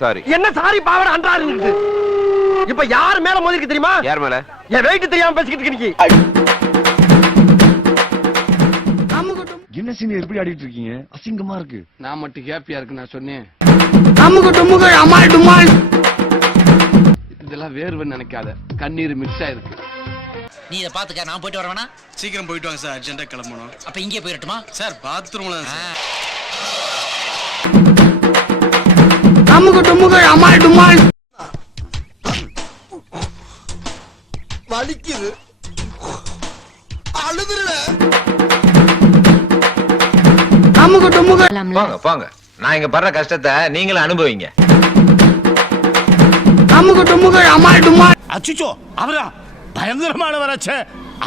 Sorry. என்ன sorry பாவட அன்றாரு. இப்ப யார் மேல மோதிருக்கு தெரியுமா? யார் மேல? என் வெயிட் தெரியாம பேசிக்கிட்டு இருக்கீங்க. என்ன சீனியர் எப்படி ஆடிட்டு இருக்கீங்க? அசிங்கமா இருக்கு. நான் மட்டும் ஹேப்பியா இருக்கு நான் சொன்னேன். இதெல்லாம் வேர்வை நினைக்காத, கண்ணீர் மிக்ஸ் ஆயிருக்கு. நீ இதை பாத்துக்க, நான் போயிட்டு வரவேனா? சீக்கிரம் போயிட்டு வாங்க சார், அர்ஜென்ட்டா கிளம்பணும். அப்ப இங்கே போயிரட்டுமா சார்? பாத்ரூம்ல சார். வலிக்குது, அழுதுருவேன். போங்க போங்க, நான் இங்க படுற கஷ்டத்தை நீங்களும் அனுபவிங்க. அச்சுச்சோ, அவரா பயங்கரமானவராச்சே,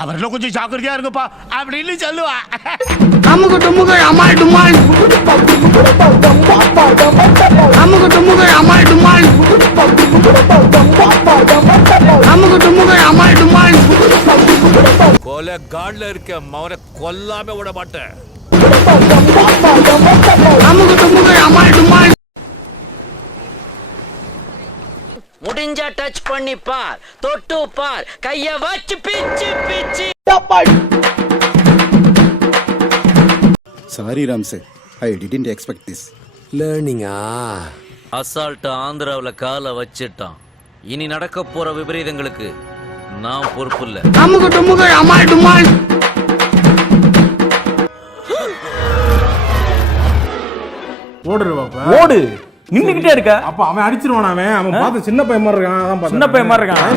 அவர்ல கொஞ்சம் ஜாக்கிரதையா இருங்கப்பா அப்படின்னு சொல்லுவா. கொலை காட்ல இருக்க மவனை கொல்லாம விட மாட்டேன். முடிஞ்சா டச் பண்ணி பார், தொட்டு பார், கைய வச்சு பிச்சு பிச்சு. Sorry Ramse, I didn't expect this. லேர்னிங்கா? அசால்ட் ஆந்திராவுல கால வச்சிட்டான். இனி நடக்க போற விபரீதங்களுக்கு நான் பொறுப்பு இல்ல. ஓடு, நின்னுகிட்டே இருக்க. அப்ப அவன் அடிச்சிருவான். அவன் பார்த்து சின்ன பையன் மாதிரி இருக்கான். அதான் சின்ன பையன் மாதிரி இருக்கான்.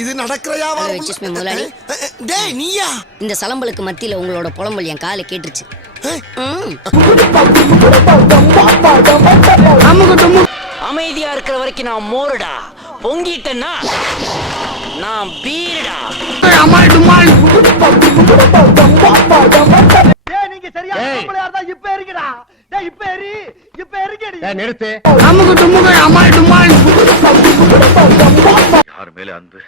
இது நடக்கிறையா? டேய் நீயா? இந்த சலம்பலுக்கு மத்தியில உங்களோட புலம்பல் என் காலை கேட்டுருச்சு. அமைதியா இருக்கிற வரைக்கும் நான் மோருடா, பொங்கிட்டேன்னா நான் பீருடா. நீங்க சரியா பொம்பளையா இருந்தா இப்ப எரிங்கடா. டேய் இப்ப எரி, இப்ப எரிங்கடி. டேய் நிறுத்து. யார் மேல அன்பு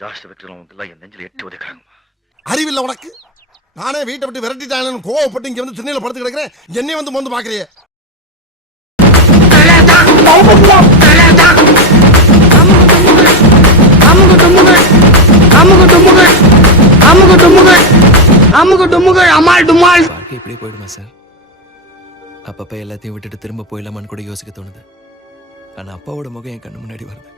ஜாஸ்தி வைக்கிறவங்க என் நெஞ்சில எட்டி உதைக்கிறாங்க. அறிவில்ல உனக்கு? நானே வீட்டை விட்டு விரட்டிட்டானு கோவப்பட்டு இங்க வந்து திண்ணையில படுத்து கிடக்குறேன். என்னைய வந்து மொந்து பாக்குறியே. வாழ்க்கை இப்படி போயிடுமா சார்? அப்பப்ப எல்லாத்தையும் விட்டுட்டு திரும்ப போயிடலாமான்னு கூட யோசிக்க தோணுது. ஆனா அப்பாவோட முகம் என் கண்ணு முன்னாடி வருது.